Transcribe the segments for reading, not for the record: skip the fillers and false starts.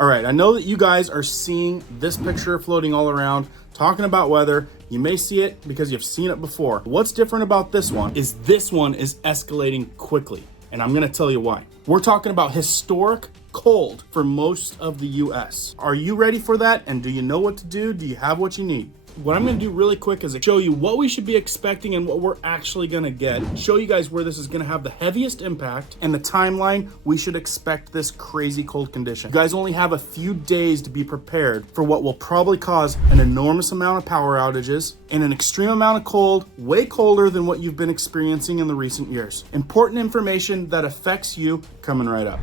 All right, I know that you guys are seeing this picture floating all around talking about weather. You may see it because you've seen it before. What's different about this one is escalating quickly, and I'm gonna tell you why. We're talking about historic cold for most of the US. Are you ready for that? And do you know what to do? Do you have what you need? What I'm gonna do really quick is show you what we should be expecting and what we're actually gonna get. Show you guys where this is gonna have the heaviest impact and the timeline we should expect this crazy cold condition. You guys only have a few days to be prepared for what will probably cause an enormous amount of power outages and an extreme amount of cold, way colder than what you've been experiencing in the recent years. Important information that affects you coming right up.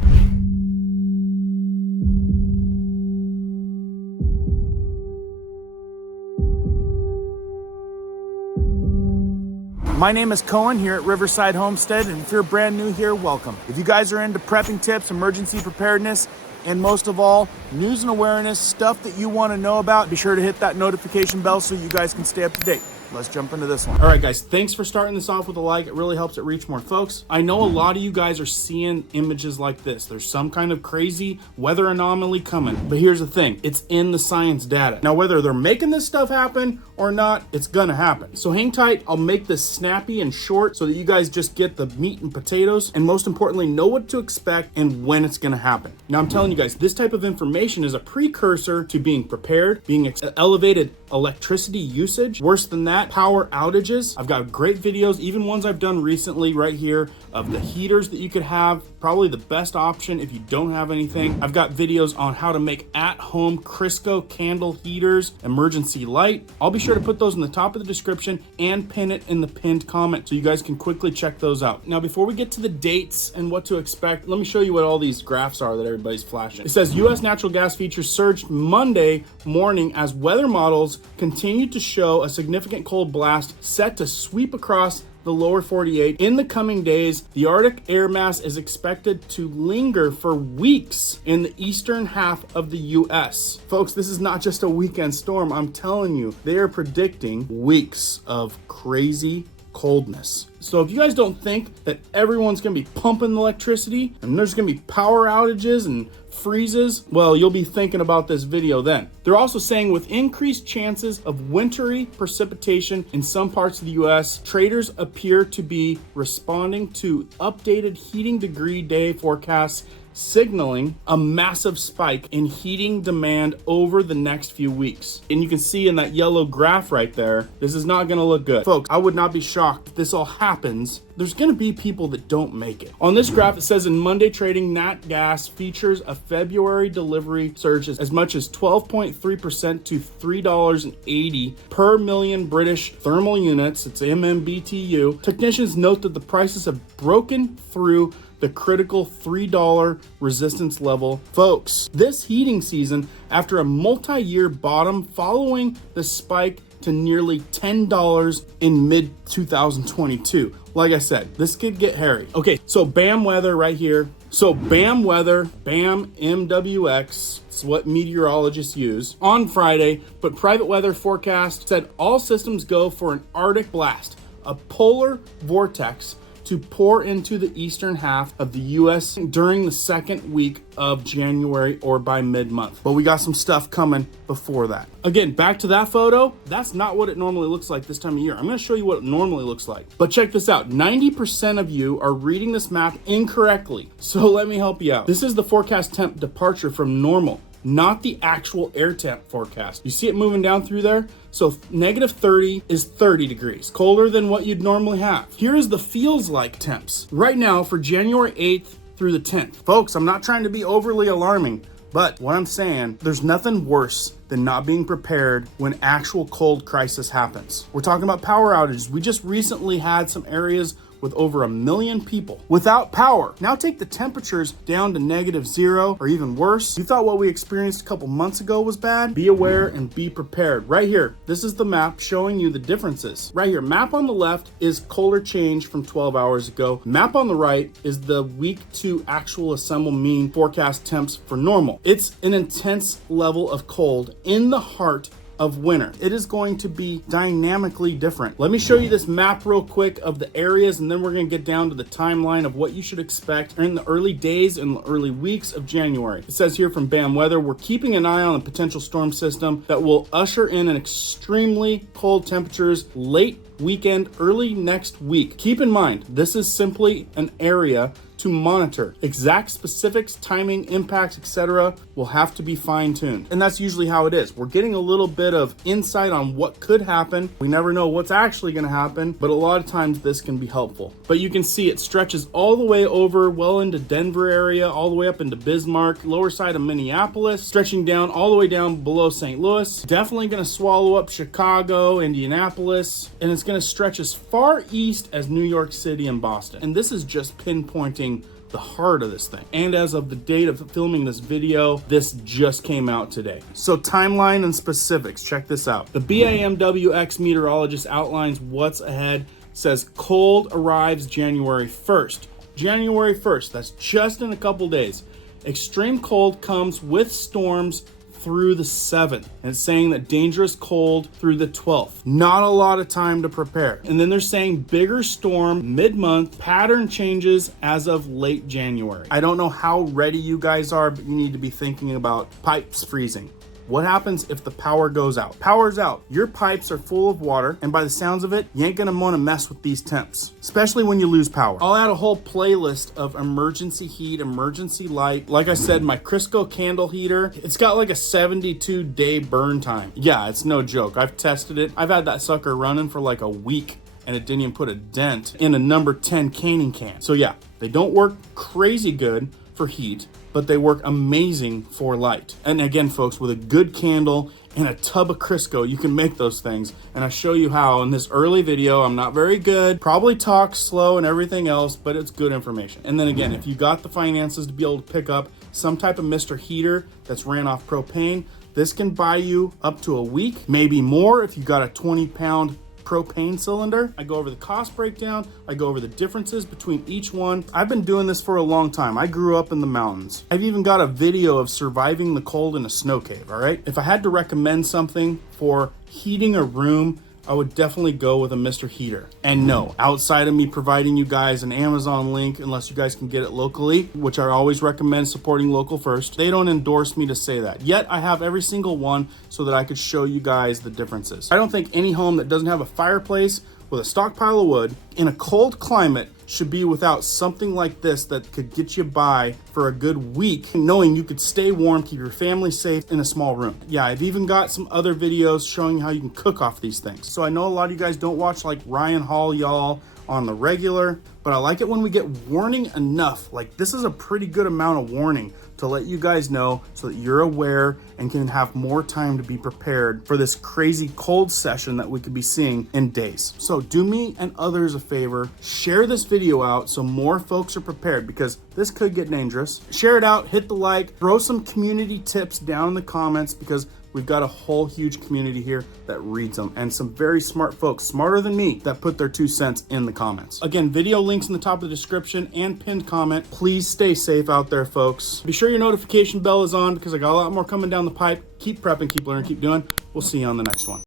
My name is Cohen here at Riverside Homestead, and if you're brand new here, welcome. If you guys are into prepping tips, emergency preparedness, and most of all, news and awareness, stuff that you want to know about, be sure to hit that notification bell so you guys can stay up to date. Let's jump into this one. All right, guys, thanks for starting this off with a like. It really helps it reach more folks. I know a lot of you guys are seeing images like this. There's some kind of crazy weather anomaly coming. But here's the thing, it's in the science data. Now, whether they're making this stuff happen or not, it's gonna happen. So hang tight, I'll make this snappy and short so that you guys just get the meat and potatoes, and most importantly, know what to expect and when it's gonna happen. Now, I'm telling you guys, this type of information is a precursor to being prepared, being elevated electricity usage. Worse than that, power outages. I've got great videos, even ones I've done recently right here of the heaters that you could have. Probably the best option if you don't have anything. I've got videos on how to make at-home Crisco candle heaters, emergency light. I'll be sure to put those in the top of the description and pin it in the pinned comment so you guys can quickly check those out. Now, before we get to the dates and what to expect, let me show you what all these graphs are that everybody's flashing. It says US natural gas futures surged Monday morning as weather models continue to show a significant cold blast set to sweep across the lower 48. In the coming days, the Arctic air mass is expected to linger for weeks in the eastern half of the US. Folks, this is not just a weekend storm. I'm telling you, they are predicting weeks of crazy coldness. So if you guys don't think that everyone's gonna be pumping electricity and there's gonna be power outages and freezes, well, you'll be thinking about this video then. They're also saying with increased chances of wintry precipitation in some parts of the US, traders appear to be responding to updated heating degree day forecasts, signaling a massive spike in heating demand over the next few weeks. And you can see in that yellow graph right there, this is not gonna look good. Folks, I would not be shocked if this all happens. There's gonna be people that don't make it. On this graph, it says in Monday trading, nat gas features a February delivery surge as much as 12.3% to $3.80 per million British thermal units. It's MMBTU. Technicians note that the prices have broken through the critical $3 resistance level. Folks, this heating season, after a multi-year bottom following the spike to nearly $10 in mid-2022. Like I said, this could get hairy. Okay, so BAM weather right here. So BAM weather, BAM MWX, it's what meteorologists use, on Friday, but private weather forecast said all systems go for an Arctic blast, a polar vortex to pour into the eastern half of the US during the second week of January or by mid-month. But we got some stuff coming before that. Again, back to that photo, that's not what it normally looks like this time of year. I'm gonna show you what it normally looks like. But check this out, 90% of you are reading this map incorrectly. So let me help you out. This is the forecast temp departure from normal, not the actual air temp forecast. You see it moving down through there? So -30 is 30 degrees, colder than what you'd normally have. Here is the feels like temps right now for January 8th through the 10th. Folks, I'm not trying to be overly alarming, but what I'm saying, there's nothing worse than not being prepared when actual cold crisis happens. We're talking about power outages. We just recently had some areas with over 1 million people without power. Now take the temperatures down to -0 or even worse. You thought what we experienced a couple months ago was bad? Be aware and be prepared. Right here, this is the map showing you the differences. Right here, map on the left is colder change from 12 hours ago. Map on the right is the week 2 actual assemble mean forecast temps for normal. It's an intense level of cold in the heart of winter. It is going to be dynamically different. Let me show you this map real quick of the areas, and then we're going to get down to the timeline of what you should expect in the early days and the early weeks of January. It says here from BAM Weather, we're keeping an eye on a potential storm system that will usher in an extremely cold temperatures late weekend, early next week. Keep in mind, this is simply an area to monitor. Exact specifics, timing, impacts, etc. will have to be fine-tuned. And that's usually how it is. We're getting a little bit of insight on what could happen. We never know what's actually going to happen, but a lot of times this can be helpful. But you can see it stretches all the way over well into Denver area, all the way up into Bismarck, lower side of Minneapolis, stretching down all the way down below St. Louis. Definitely going to swallow up Chicago, Indianapolis, and it's going to stretch as far east as New York City and Boston. And this is just pinpointing the heart of this thing. And as of the date of filming this video, this just came out today. So timeline and specifics, check this out. The BAMWX meteorologist outlines what's ahead, says cold arrives January 1st. January 1st, that's just in a couple days. Extreme cold comes with storms through the 7th, and it's saying that dangerous cold through the 12th. Not a lot of time to prepare. And then they're saying bigger storm mid-month, pattern changes as of late January. I don't know how ready you guys are, but you need to be thinking about pipes freezing. What happens if the power goes out? Power's out. Your pipes are full of water, and by the sounds of it, you ain't gonna wanna mess with these temps, especially when you lose power. I'll add a whole playlist of emergency heat, emergency light. Like I said, my Crisco candle heater, it's got like a 72-day burn time. Yeah, it's no joke. I've tested it. I've had that sucker running for like a week, and it didn't even put a dent in a number 10 canning can. So yeah, they don't work crazy good for heat, but they work amazing for light. And again, folks, with a good candle and a tub of Crisco, you can make those things. And I show you how in this early video. I'm not very good, probably talk slow and everything else, but it's good information. And then again, if you got the finances to be able to pick up some type of Mr. Heater that's ran off propane, this can buy you up to a week, maybe more if you got a 20-pound propane cylinder. I go over the cost breakdown. I go over the differences between each one. I've been doing this for a long time. I grew up in the mountains. I've even got a video of surviving the cold in a snow cave, all right? If I had to recommend something for heating a room, I would definitely go with a Mr. Heater. And no, outside of me providing you guys an Amazon link, unless you guys can get it locally, which I always recommend supporting local first, they don't endorse me to say that. Yet I have every single one so that I could show you guys the differences. I don't think any home that doesn't have a fireplace with a stockpile of wood in a cold climate should be without something like this that could get you by for a good week, knowing you could stay warm, keep your family safe in a small room. Yeah, I've even got some other videos showing how you can cook off these things. So I know a lot of you guys don't watch like Ryan Hall y'all on the regular, but I like it when we get warning enough. Like this is a pretty good amount of warning to let you guys know so that you're aware and can have more time to be prepared for this crazy cold session that we could be seeing in days. So do me and others a favor, share this video out so more folks are prepared, because this could get dangerous. Share it out, hit the like, throw some community tips down in the comments, because we've got a whole huge community here that reads them, and some very smart folks, smarter than me, that put their 2 cents in the comments. Again, video links in the top of the description and pinned comment. Please stay safe out there, folks. Be sure your notification bell is on, because I got a lot more coming down the pipe. Keep prepping, keep learning, keep doing. We'll see you on the next one.